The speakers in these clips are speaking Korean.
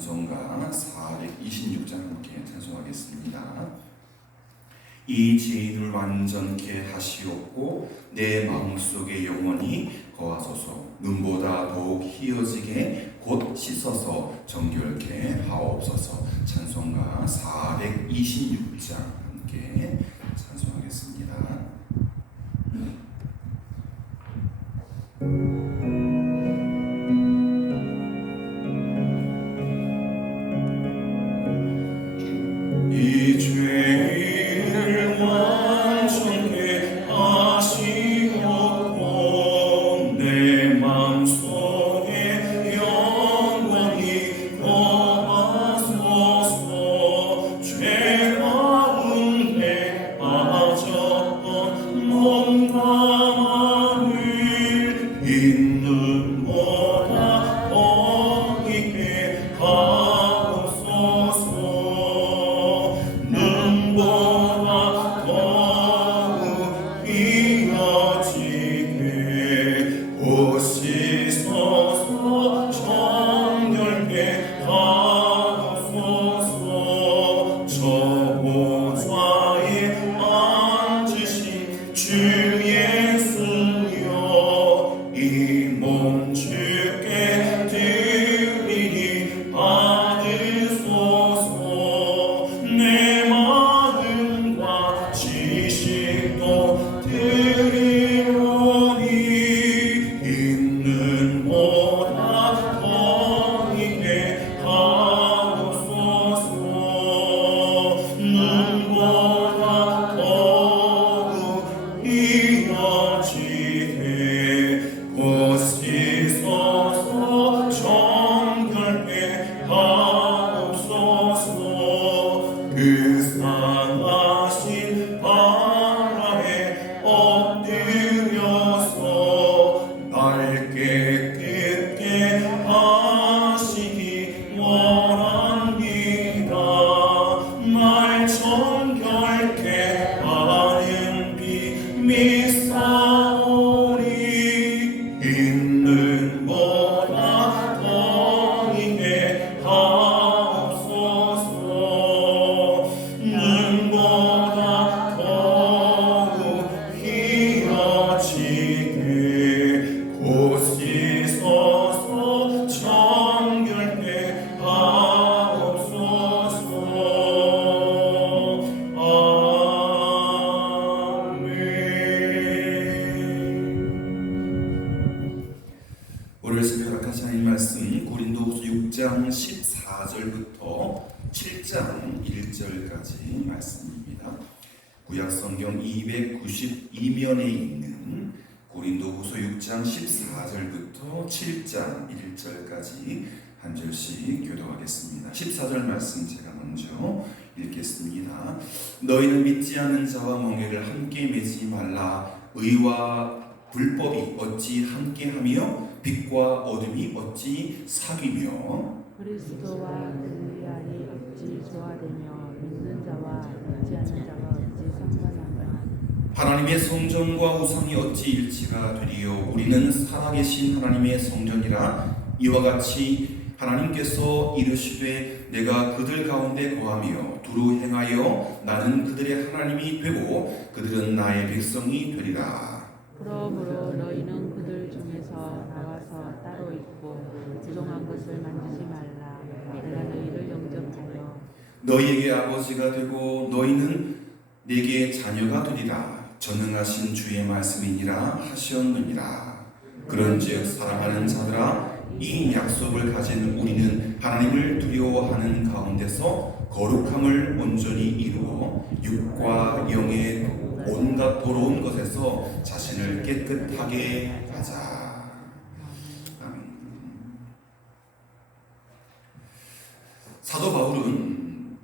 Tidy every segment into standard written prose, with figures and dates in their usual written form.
찬송가 426장 함께 찬송하겠습니다. 이 죄인을 완전케 하시옵고 내 마음속에 영원히 거하소서. 눈보다 더욱 희어지게 곧 씻어서 정결케 하옵소서. 찬송가 426장 함께 찬송하겠습니다. 이 죄를 완전케 하시옵고 내 맘속에 영원히 거하소서. 죄 가운데 빠졌던 몸과 마음을 있는 보다 더 있게 하옵소서. 눈보다 더욱 희어지게 곧 씻어서 정결케 하옵소서. 저 보좌에 앉으신 주 예수여, 이 몸 주께 드리니 받으소서. 내 마음과 지식도 드리오니 있는 보다 더 있게 하옵소서. 눈보다 더욱 희어지게 곧 씻어서 정결케 하옵소서. 그 상하신 바람에 엎드려서 날 깨끗게 하시기 원합니다. 날 정결케 하는 비 믿사오니 있는 보다 더 있게 하옵소서. 눈보다 더욱 희어지게 곧 씻어서 정결케 하옵소서. 아멘. 오늘 새벽 허락하신 하나님 말씀 고린도후서 6장 14절부터 7장 1절까지 말씀입니다. 구약성경 292면에 있는 고린도후서 6장 14절부터 7장 1절까지 한 절씩 교독하겠습니다. 14절 말씀 제가 먼저 읽겠습니다. 너희는 믿지 않는 자와 멍에를 함께 매지 말라. 의와 불법이 어찌 함께하며 빛과 어둠이 어찌 사귀며 그리스도와 bel리알이 어찌 조화되며 믿는 자와 믿지 않는 자가 어찌 상관하며 하나님의 성전과 우상이 어찌 일치가 되리요. 우리는 살아계신 하나님의 성전이라. 이와 같이 하나님께서 이르시되 내가 그들 가운데 거하며 두루 행하여 나는 그들의 하나님이 되고 그들은 나의 백성이 되리라. 그러므로 너희는 그들 중에서 나와서 따로 있고 부정한 것을 만지지 말라. 내가 너희를 영접하여 너희에게 아버지가 되고 너희는 내게 자녀가 되리라. 전능하신 주의 말씀이니라 하셨느니라. 그런즉 사랑하는 자들아, 이 약속을 가진 우리는 하나님을 두려워하는 가운데서 거룩함을 온전히 이루어 육과 영의 온갖 더러운 것에서 자신을 깨끗하게 하자. 아멘. 사도 바울은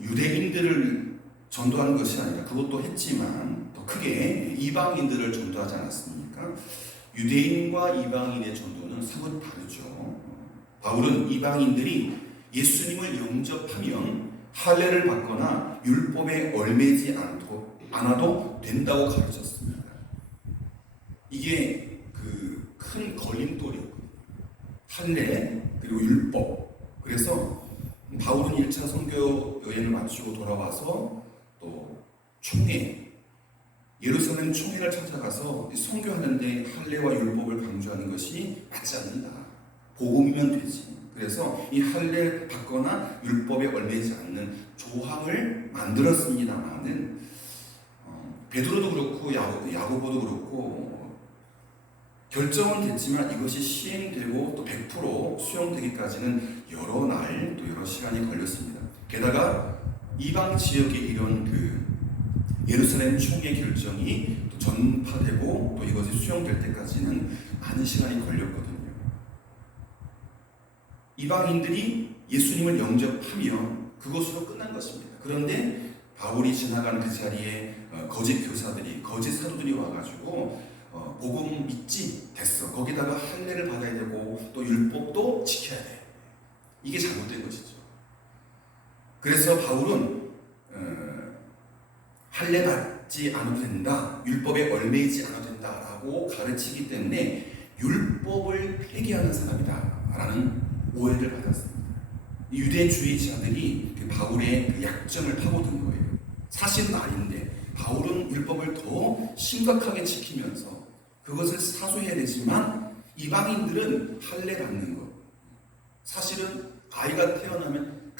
유대인들을 전도한 것이 아니라, 그것도 했지만 더 크게 이방인들을 전도하지 않았습니까? 유대인과 이방인의 전도는 사뭇 다르죠. 바울은 이방인들이 예수님을 영접하면 할례를 받거나 율법에 얽매이지 않아도 된다고 가르쳤습니다. 이게 그 큰 걸림돌이었거든요. 할례, 그리고 율법. 그래서 바울은 1차 선교 여행을 마치고 돌아와서 또 총회, 예루살렘 총회를 찾아가서 선교하는데 할례와 율법을 강조하는 것이 맞지 않는다. 복음이면 되지. 그래서 이 할례 받거나 율법에 얽매이지 않는 조항을 만들었습니다만은 베드로도 그렇고 야고보도 그렇고 결정은 됐지만 이것이 시행되고 또 100% 수용되기까지는 여러 날 또 여러 시간이 걸렸습니다. 게다가 이방 지역에 이런 예루살렘 총회 결정이 또 전파되고 또 이것이 수용될 때까지는 많은 시간이 걸렸거든요. 이방인들이 예수님을 영접하면 그것으로 끝난 것입니다. 그런데 바울이 지나간 그 자리에 거짓 교사들이, 거짓 사도들이 와가지고 복음 믿지 됐어. 거기다가 할례를 받아야 되고 또 율법도 지켜야 돼. 이게 잘못된 것이죠. 그래서 바울은 할례 받지 않아도 된다, 율법에 얽매이지 않아도 된다라고 가르치기 때문에 율법을 폐기하는 사람이다라는 오해를 받았습니다. 유대주의자들이 바울의 약점을 파고든 거예요. 사실은 아닌데 바울은 율법을 더 심각하게 지키면서 그것을 사수해야 되지만 이방인들은 할례 받는 것, 사실은 아이가 태어나면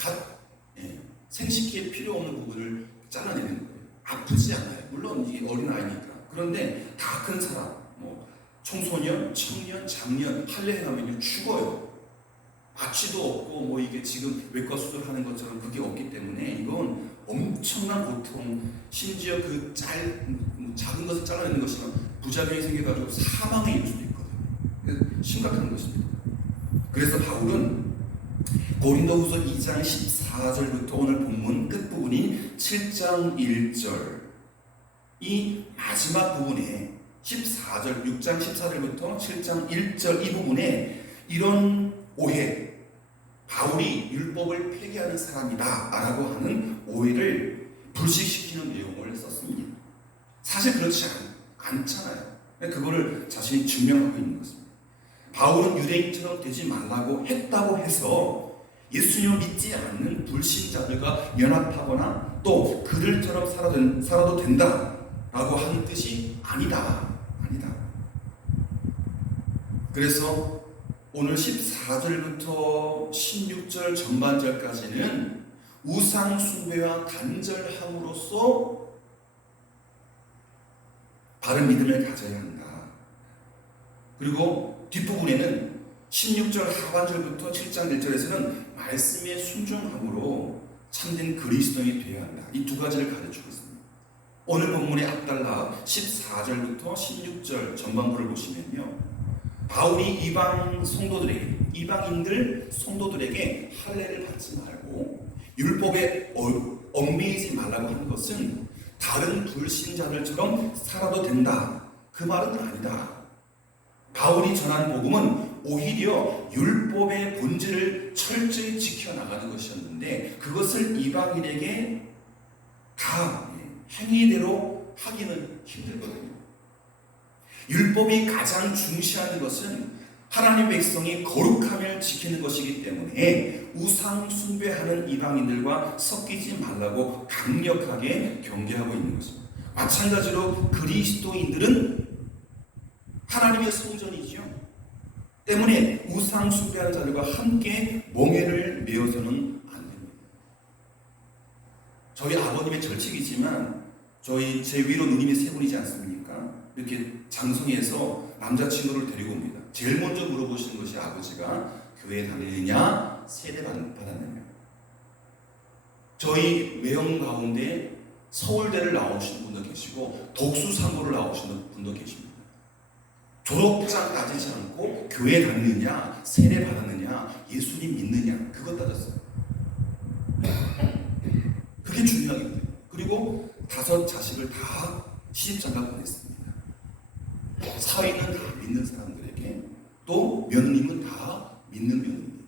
생식기에 필요 없는 부분을 잘라내는 거예요. 아프지 않아요. 물론 이게 어린아이니까. 그런데 다 큰 사람, 청소년, 청년, 장년 할례 하면 죽어요. 마취도 없고 이게 지금 외과 수술하는 것처럼 그게 없기 때문에 이건 엄청난 고통, 심지어 작은 것을 잘라내는 것이면 부작용이 생겨가지고 사망에 이를 수도 있거든요. 심각한 것입니다. 그래서 바울은 고린도후서 2장 14절부터 오늘 본문 끝부분인 7장 1절 이 마지막 부분에 14절, 6장 14절부터 7장 1절 이 부분에 이런 오해, 바울이 율법을 폐기하는 사람이다 라고 하는 오해를 불식시키는 내용을 썼습니다. 사실 그렇지 않잖아요. 그거를 자신이 증명하고 있는 것입니다. 바울은 유대인처럼 되지 말라고 했다고 해서 예수님을 믿지 않는 불신자들과 연합하거나 또 그들처럼 살아도 된다라고 하는 뜻이 아니다. 그래서 오늘 14절부터 16절 전반절까지는 우상 숭배와 단절함으로써 바른 믿음을 가져야 한다. 그리고 뒷부분에는 16절 하반절부터 7장 1절에서는 말씀에 순종함으로 참된 그리스도인이 되어야 한다. 이 두 가지를 가르치고 있습니다. 오늘 본문의 앞달라 14절부터 16절 전반부를 보시면요, 바울이 이방인들 성도들에게 할례를 받지 말고 율법에 얽매이지 말라고 하는 것은 다른 불신자들처럼 살아도 된다, 그 말은 아니다. 바울이 전한 복음은 오히려 율법의 본질을 철저히 지켜나가는 것이었는데 그것을 이방인에게 다 행위대로 하기는 힘들거든요. 율법이 가장 중시하는 것은 하나님 백성이 거룩함을 지키는 것이기 때문에 우상 숭배하는 이방인들과 섞이지 말라고 강력하게 경계하고 있는 것입니다. 마찬가지로 그리스도인들은 하나님의 성전이죠. 때문에 우상 숭배하는 자들과 함께 멍에를 메어서는 안 됩니다. 저희 아버님의 절칙이지만 제 위로 누님이 세 분이지 않습니까? 이렇게 장성에서 남자친구를 데리고 옵니다. 제일 먼저 물어보시는 것이 아버지가 교회 다니느냐, 세례 받았느냐. 저희 외형 가운데 서울대를 나오신 분도 계시고 독수상고를 나오신 분도 계십니다. 졸업장 따지지 않고 교회 다니느냐, 세례 받았느냐, 예수님 믿느냐, 그것 따졌어요. 그게 중요하거든요. 그리고 5 자식을 다 시집장가 보냈습니다. 사위는 다 믿는 사람들에게, 또 며느님은 다 믿는 며느님에게.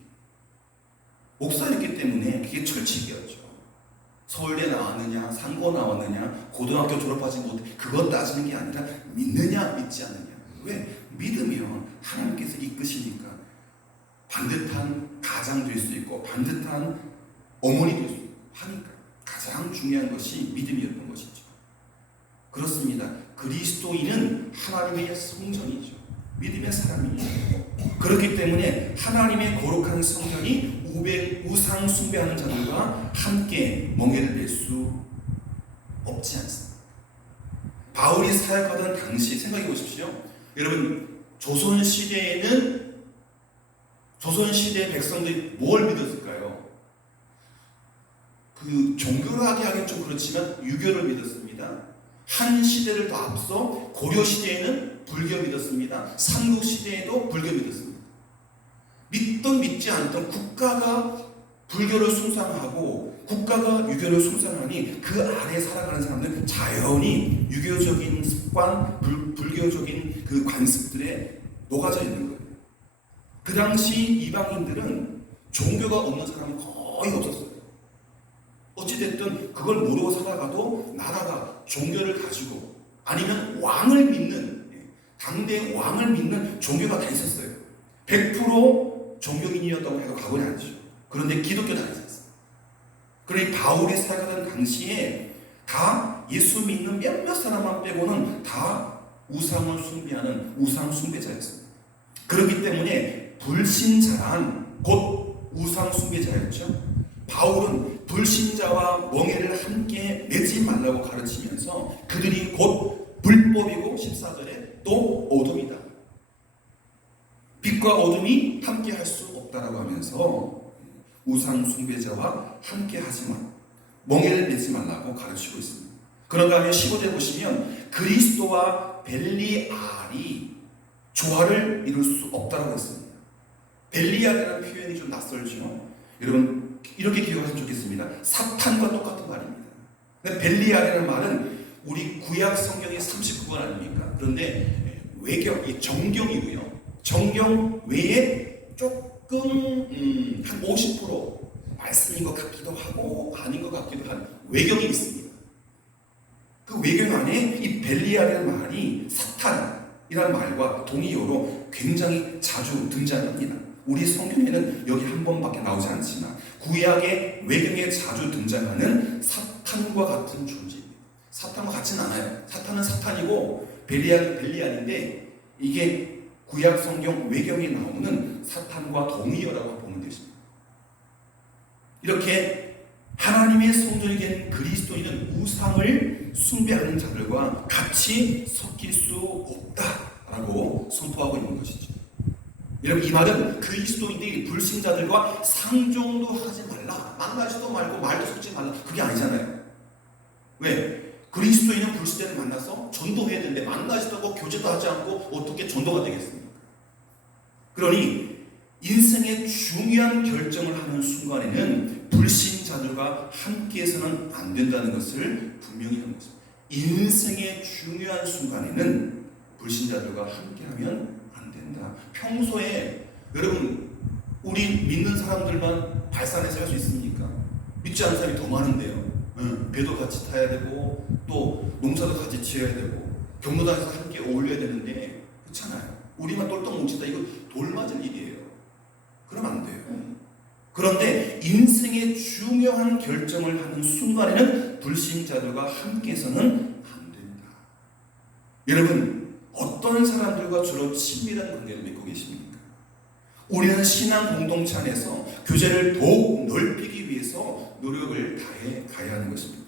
목사였기 때문에 그게 철칙이었죠. 서울대 나왔느냐, 상고 나왔느냐, 고등학교 졸업하지 못해, 그것 따지는 게 아니라 믿느냐, 믿지 않느냐. 왜? 믿으면 하나님께서 이끄시니까. 반듯한 가장 될 수 있고 반듯한 어머니 될 수 있고 하니까 가장 중요한 것이 믿음이었던 것이죠. 그렇습니다. 그리스도인은 하나님의 성전이죠. 믿음의 사람이에요. 그렇기 때문에 하나님의 거룩한 성전이 우상 숭배하는 자들과 함께 멍에를 낼 수 없지 않습니다. 바울이 사역하던 당시 생각해 보십시오. 여러분, 조선시대의 백성들이 뭘 믿었을까요? 그 종교를 하기는 좀 그렇지만 유교를 믿었습니다. 한 시대를 더 앞서 고려 시대에는 불교 믿었습니다. 삼국 시대에도 불교 믿었습니다. 믿던 믿지 않던 국가가 불교를 숭상하고 국가가 유교를 숭상하니 그 아래에 살아가는 사람들은 자연히 유교적인 습관, 불교적인 그 관습들에 녹아져 있는 거예요. 그 당시 이방인들은 종교가 없는 사람은 거의 없었어요. 어찌됐든 그걸 모르고 살아가도 나라가 종교를 가지고 아니면 왕을 믿는, 당대 왕을 믿는 종교가 다 있었어요. 100% 종교인이었다고 해도 과언이 아니죠. 그런데 기독교는 아니었어요. 그러니 바울이 살아가던 당시에 다 예수 믿는 몇몇 사람만 빼고는 다 우상을 숭배하는 우상 숭배자였습니다. 그렇기 때문에 불신자란 곧 우상 숭배자였죠. 바울은 불신자와 멍에를 함께 내지 말라고 가르치면서 그들이 곧 불법이고 14절에 또 어둠이다. 빛과 어둠이 함께 할 수 없다라고 하면서 우상 숭배자와 함께 하지만 멍에를 내지 말라고 가르치고 있습니다. 그런가 하면 15절 보시면 그리스도와 벨리알이 조화를 이룰 수 없다라고 했습니다. 벨리알이라는 표현이 좀 낯설죠. 여러분 이렇게 기억하시면 좋겠습니다. 사탄과 똑같은 말입니다. 근데 벨리알이라는 말은 우리 구약 성경의 39권 아닙니까? 그런데 외경, 정경이고요. 정경 외에 조금 한 50% 말씀인 것 같기도 하고 아닌 것 같기도 한 외경이 있습니다. 그 외경 안에 이 벨리알이라는 말이 사탄이라는 말과 동의어로 굉장히 자주 등장합니다. 우리 성경에는 여기 한 번밖에 나오지 않지만 구약의 외경에 자주 등장하는 사탄과 같은 존재입니다. 사탄과 같지는 않아요. 사탄은 사탄이고 벨리알은 벨리알인데 이게 구약 성경 외경에 나오는 사탄과 동의어라고 보면 되십니다. 이렇게 하나님의 성전이 된 그리스도인은 우상을 숭배하는 자들과 같이 섞일 수 없다라고 선포하고 있는 것이죠. 여러분 이 말은 그리스도인들이 불신자들과 상종도 하지 말라, 만나지도 말고 말도 섞지 말라 그게 아니잖아요. 왜? 그리스도인은 불신자를 만나서 전도해야 되는데 만나지도 않고 교제도 하지 않고 어떻게 전도가 되겠습니까? 그러니 인생의 중요한 결정을 하는 순간에는 불신자들과 함께해서는 안 된다는 것을 분명히 하는 것입니다. 인생의 중요한 순간에는 불신자들과 함께하면 안 된다. 평소에 여러분 우리 믿는 사람들만 발산해서 할 수 있습니까? 믿지 않는 사람이 더 많은데요. 배도 같이 타야 되고 또 농사도 같이 지어야 되고 경로당에서 함께 어울려야 되는데 그렇잖아요. 우리만 똘똘 뭉친다 이거 돌 맞을 일이에요. 그러면 안 돼요. 그런데 인생의 중요한 결정을 하는 순간에는 불신자들과 함께해서는 안 된다. 여러분 어떤 사람들과 주로 친밀한 관계를 맺고 계십니까? 우리는 신앙 공동체 안에서 교제를 더욱 넓히기 위해서 노력을 다해 가야 하는 것입니다.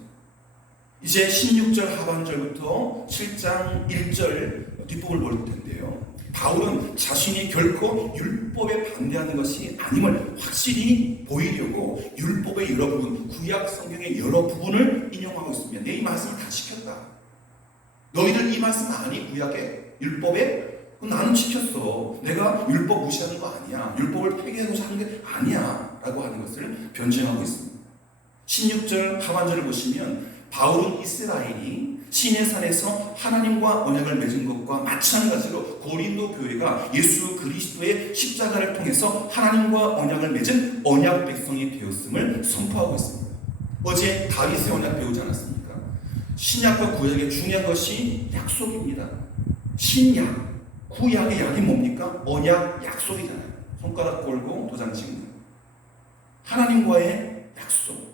이제 16절 하반절부터 7장 1절 뒷부분을 볼 텐데요. 바울은 자신이 결코 율법에 반대하는 것이 아님을 확실히 보이려고 율법의 여러 부분, 구약 성경의 여러 부분을 인용하고 있습니다. 내 이 말씀을 다 지켰다. 너희들 이 말씀 아니? 구약에? 율법에? 나는 지켰어. 내가 율법 무시하는 거 아니야. 율법을 폐기하고자 하는 게 아니야. 라고 하는 것을 변증하고 있습니다. 16절 하반절을 보시면 바울은 이스라엘이 시내 산에서 하나님과 언약을 맺은 것과 마찬가지로 고린도 교회가 예수 그리스도의 십자가를 통해서 하나님과 언약을 맺은 언약 백성이 되었음을 선포하고 있습니다. 어제 다윗의 언약 배우지 않았습니까? 신약과 구약의 중요한 것이 약속입니다. 신약, 구약의 약이 뭡니까? 언약, 약속이잖아요. 손가락 걸고 도장 찍는 하나님과의 약속.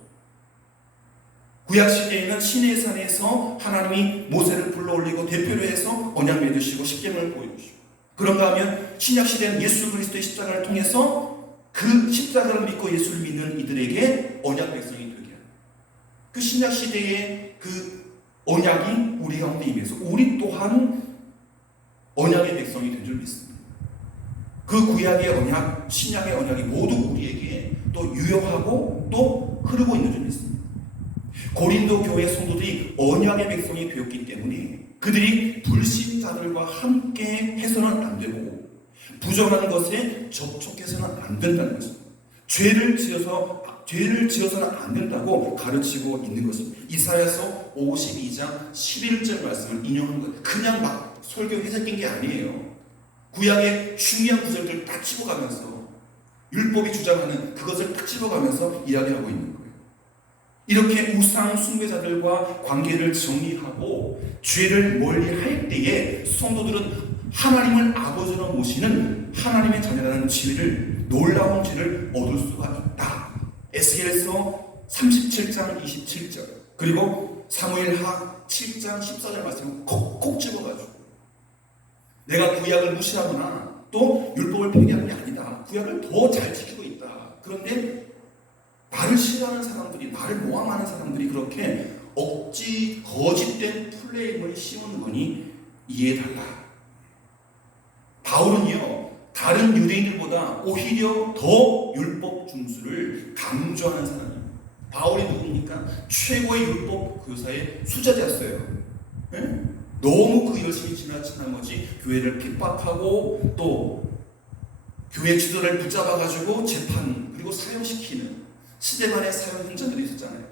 구약 시대에는 시내 산에서 하나님이 모세를 불러올리고 대표로 해서 언약 맺으시고 십계명을 보여주시고, 그런가 하면 신약 시대는 예수 그리스도의 십자가를 통해서 그 십자가를 믿고 예수를 믿는 이들에게 언약 백성이 되게 하는, 그 신약 시대의 그 언약이 우리 가운데 임해서 우리 또한 언약의 백성이 된 줄 믿습니다. 그 구약의 언약, 신약의 언약이 모두 우리에게 또 유효하고 또 흐르고 있는 줄 믿습니다. 고린도 교회 성도들이 언약의 백성이 되었기 때문에 그들이 불신자들과 함께 해서는 안 되고 부정한 것에 접촉해서는 안 된다는 것입니다. 죄를 지어서는 안 된다고 가르치고 있는 것입니다. 이사야서 52장 11절 말씀을 인용한 것, 그냥 막 설교 해석인 게 아니에요. 구약의 중요한 구절들을 딱 집어가면서, 율법이 주장하는 그것을 딱 집어가면서 이야기하고 있는 거예요. 이렇게 우상 숭배자들과 관계를 정리하고 죄를 멀리할 때에 성도들은 하나님을 아버지로 모시는 하나님의 자녀라는 지위를, 놀라운 지위를 얻을 수가 있다. 에스겔서 37장 27절, 그리고 사무엘하 7장 14절 말씀을 콕콕 집어가지고, 내가 구약을 무시하거나 또 율법을 폐기하는 게 아니다, 구약을 더 잘 지키고 있다. 그런데 나를 싫어하는 사람들이, 나를 모함하는 사람들이 그렇게 억지 거짓된 플레임을 씌우는 거니 이해해달라. 바울은요, 다른 유대인들보다 오히려 더 율법 준수를 강조하는 사람입니다. 바울이 누굽니까? 최고의 율법 교사의 수제자였어요. 네? 너무 그 열심히 지나친 나머지 교회를 핍박하고 또 교회 지도를 붙잡아가지고 재판 그리고 사형시키는 시대만의 사형 행전들이 있었잖아요.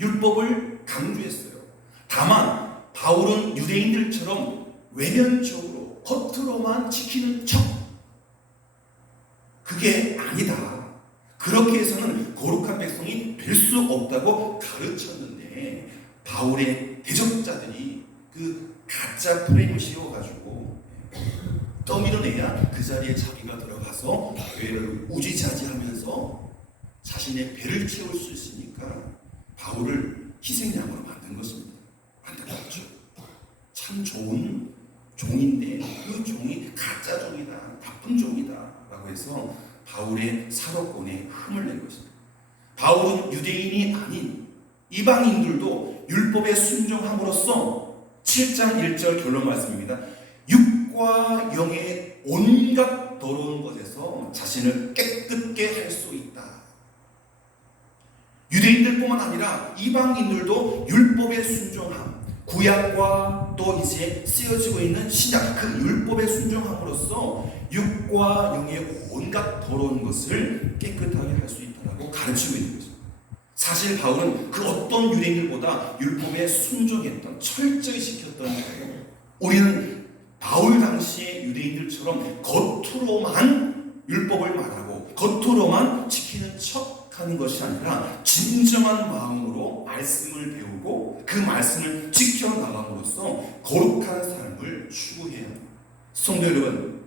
율법을 강조했어요. 다만 바울은 유대인들처럼 외면적으로 겉으로만 지키는 척, 그게 아니다, 그렇게 해서는 거룩한 백성이 될 수 없다고 가르쳤는데, 바울의 대적자들이 그 가짜 프레임을 씌워가지고 떠밀어내야 그 자리에 자기가 들어가서 교회를 우지차지하면서 자신의 배를 채울 수 있으니까 바울을 희생양으로 만든 것입니다. 안타깝죠. 참 좋은 종인데 그 종이 가짜 종이다, 나쁜 종이다 라고 해서 바울의 사로권에 흠을 낸 것입니다. 바울은 유대인이 아닌 이방인들도 율법에 순종함으로써 7장 1절 결론 말씀입니다. 육과 영의 온갖 더러운 것에서 자신을 깨끗게 할 수 있다. 유대인들뿐만 아니라 이방인들도 율법에 순종함, 구약과 또 이제 쓰여지고 있는 신약, 그 율법에 순종함으로써 육과 영의 온갖 더러운 것을 깨끗하게 할 수 있다고 가르치고 있는 거죠. 사실 바울은 그 어떤 유대인들보다 율법에 순종했던, 철저히 지켰던 자예요. 우리는 바울 당시의 유대인들처럼 겉으로만 율법을 말하고 겉으로만 지키는 척 하는 것이 아니라 진정한 마음으로 말씀을 배우고 그 말씀을 지켜나감으로써 거룩한 삶을 추구해야 합니다. 성도 여러분,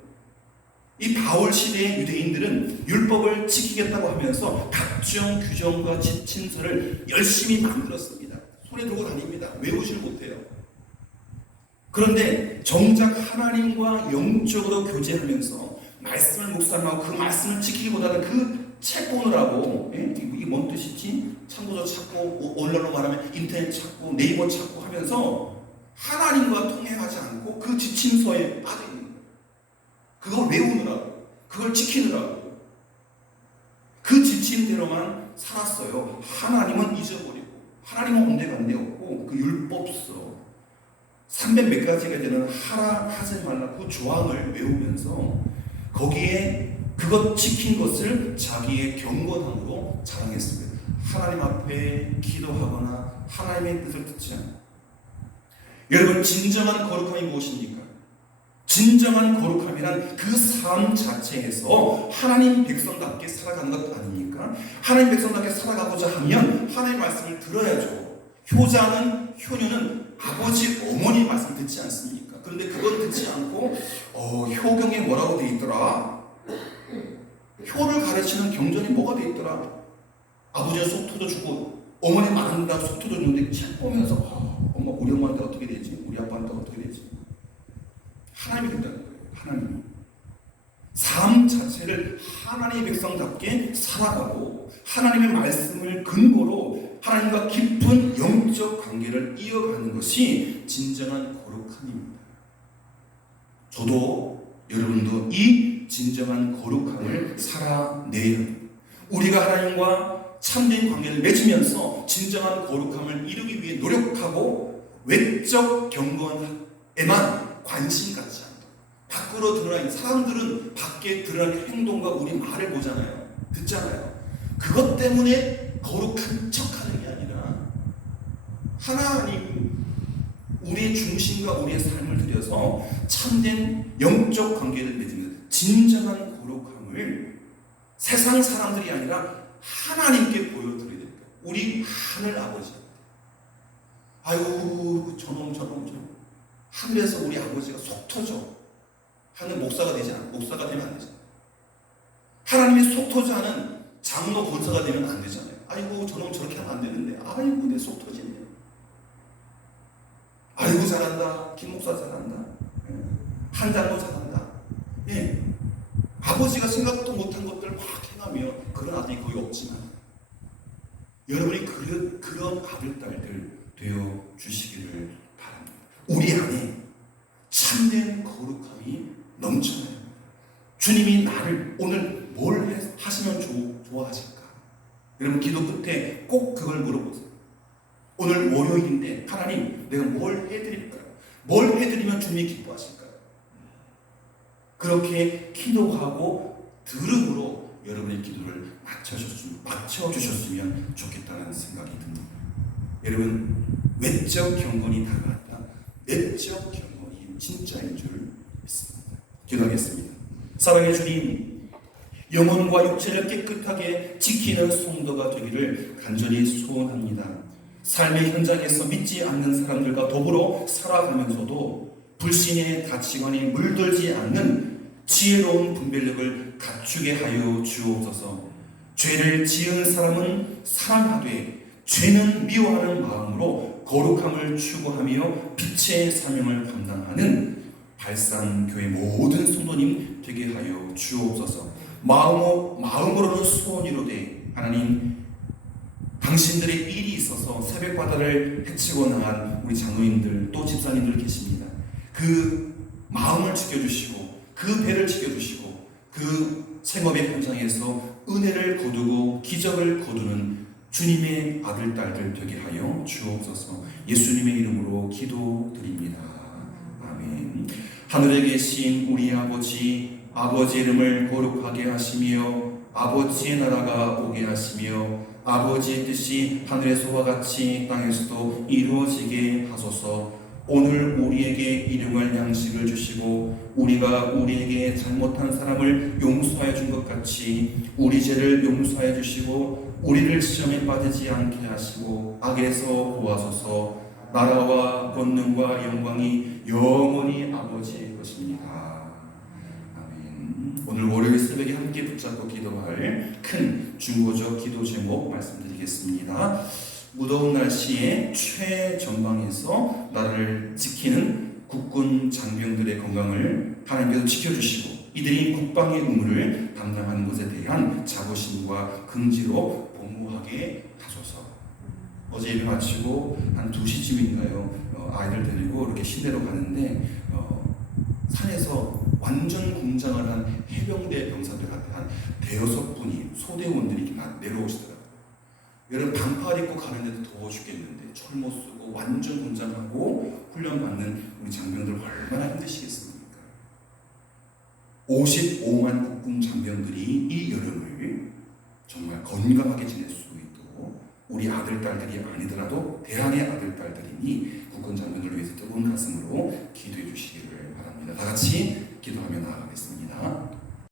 이 바울 시대의 유대인들은 율법을 지키겠다고 하면서 각종 규정과 지침서를 열심히 만들었습니다. 손에 들고 다닙니다. 외우질 못해요. 그런데 정작 하나님과 영적으로 교제하면서 말씀을 묵상하고 그 말씀을 지키기보다는 그 책 보느라고, 이게 뭔 뜻이지? 참고서 찾고, 언론으로 말하면 인터넷 찾고, 네이버 찾고 하면서 하나님과 통행하지 않고 그 지침서에 빠져있는 거예요. 그걸 외우느라고, 그걸 지키느라고 그 지침대로만 살았어요. 하나님은 잊어버리고, 하나님은 온데간데 없고, 그 율법서 300몇 가지가 되는 하라 하지 말라 그 조항을 외우면서 거기에 그것 지킨 것을 자기의 경건함으로 자랑했습니다. 하나님 앞에 기도하거나 하나님의 뜻을 듣지 않고. 여러분, 진정한 거룩함이 무엇입니까? 진정한 거룩함이란 그 삶 자체에서 하나님 백성답게 살아가는 것 아닙니까? 하나님 백성답게 살아가고자 하면 하나님의 말씀을 들어야죠. 효녀는 아버지 어머니 말씀 듣지 않습니까? 그런데 그걸 듣지 않고 효경에 뭐라고 돼 있더라? 가르치는 경전이 뭐가 돼 있더라? 아버지는 속 터져주고 어머니 말한다 속 터져주는데 책 보면서 엄마 우리 엄마한테 어떻게 되지? 우리 아빠한테 어떻게 되지? 하나님이 된다는 거예요. 하나님이. 삶 자체를 하나님의 백성답게 살아가고 하나님의 말씀을 근거로 하나님과 깊은 영적 관계를 이어가는 것이 진정한 거룩함입니다. 저도 여러분도 이 진정한 거룩함을 살아내야 합니다. 우리가 하나님과 참된 관계를 맺으면서 진정한 거룩함을 이루기 위해 노력하고 외적 경건에만 관심 갖지 않는다. 밖으로 드러나는 사람들은 밖에 드러나는 행동과 우리 말을 보잖아요. 듣잖아요. 그것 때문에 거룩한 척하는 게 아니라 하나님 우리의 중심과 우리의 삶을 들여서 참된 영적 관계를 맺으면서 진정한 거룩함을 세상 사람들이 아니라 하나님께 보여드려야 됩니다. 우리 하늘 아버지. 아이고 저놈 하늘에서 우리 아버지가 속 터져 하는 목사가 되지 않아. 목사가 되면 안 되잖아요. 하나님이 속 터져하는 장로 권사가 되면 안 되잖아요. 아이고 저놈 저렇게 하면 안 되는데 아이고 내 속 터지네. 아이고 잘한다. 김 목사 잘한다. 한 장로 잘한다. 예. 아버지가 생각도 못한 것들을 막 행하며 그런 아들이 거의 없지만 여러분이 그런 아들 딸들 되어 주시기를 바랍니다. 우리 안에 참된 거룩함이 넘쳐나요. 주님이 나를 오늘 뭘 하시면 좋아하실까? 여러분 기도 끝에 꼭 그걸 물어보세요. 오늘 월요일인데 하나님 내가 뭘 해드릴까요? 뭘 해드리면 주님이 기뻐하실까요? 그렇게 기도하고 들음으로 여러분의 기도를 맞춰주셨으면 좋겠다는 생각이 듭니다. 여러분 외적 경건이 다가 아니라 내적 경건이 진짜인 줄 믿습니다. 기도하겠습니다. 사랑의 주님, 영혼과 육체를 깨끗하게 지키는 성도가 되기를 간절히 소원합니다. 삶의 현장에서 믿지 않는 사람들과 더불어 살아가면서도 불신의 가치관이 물들지 않는 지혜로운 분별력을 갖추게 하여 주옵소서. 죄를 지은 사람은 사랑하되 죄는 미워하는 마음으로 거룩함을 추구하며 빛의 사명을 감당하는 발산교회 모든 성도님 되게 하여 주옵소서. 마음으로는 소원이로되 하나님 당신들의 일이 있어서 새벽바다를 헤치고 나간 우리 장로님들 또 집사님들 계십니다. 그 마음을 지켜주시고 그 배를 지켜주시고 그 생업의 현장에서 은혜를 거두고 기적을 거두는 주님의 아들 딸들 되게 하여 주옵소서. 예수님의 이름으로 기도드립니다. 아멘. 하늘에 계신 우리 아버지, 아버지의 이름을 거룩하게 하시며 아버지의 나라가 오게 하시며 아버지의 뜻이 하늘에서와 같이 땅에서도 이루어지게 하소서. 오늘 우리에게 일용할 양식을 주시고 우리가 우리에게 잘못한 사람을 용서하여 준 것 같이 우리 죄를 용서하여 주시고 우리를 시험에 빠지지 않게 하시고 악에서 구하소서. 나라와 권능과 영광이 영원히 아버지의 것입니다. 아멘. 오늘 월요일 새벽에 함께 붙잡고 기도할 큰 중보적 기도 제목 말씀드리겠습니다. 무더운 날씨에 최전방에서 나를 지키는 국군 장병들의 건강을 하나님께서 지켜주시고 이들이 국방의 의무를 담당하는 것에 대한 자부심과 긍지로 복무하게 하소서. 어제 예배 마치고 한 2시쯤인가요? 아이들 데리고 이렇게 시내로 가는데 산에서 완전 공장을 한 해병대 병사들 한 대여섯 분이 소대원들이 내려오시더라고요. 여러분 반팔 입고 가는데도 더워 죽겠는데 철모 쓰고 완전 군장하고 훈련받는 우리 장병들 얼마나 힘드시겠습니까? 55만 국군 장병들이 이 여름을 정말 건강하게 지낼 수 있도록 우리 아들 딸들이 아니더라도 대한의 아들 딸들이니 국군 장병들을 위해서 뜨거운 가슴으로 기도해 주시기를 바랍니다. 다 같이 기도하며 나아가겠습니다.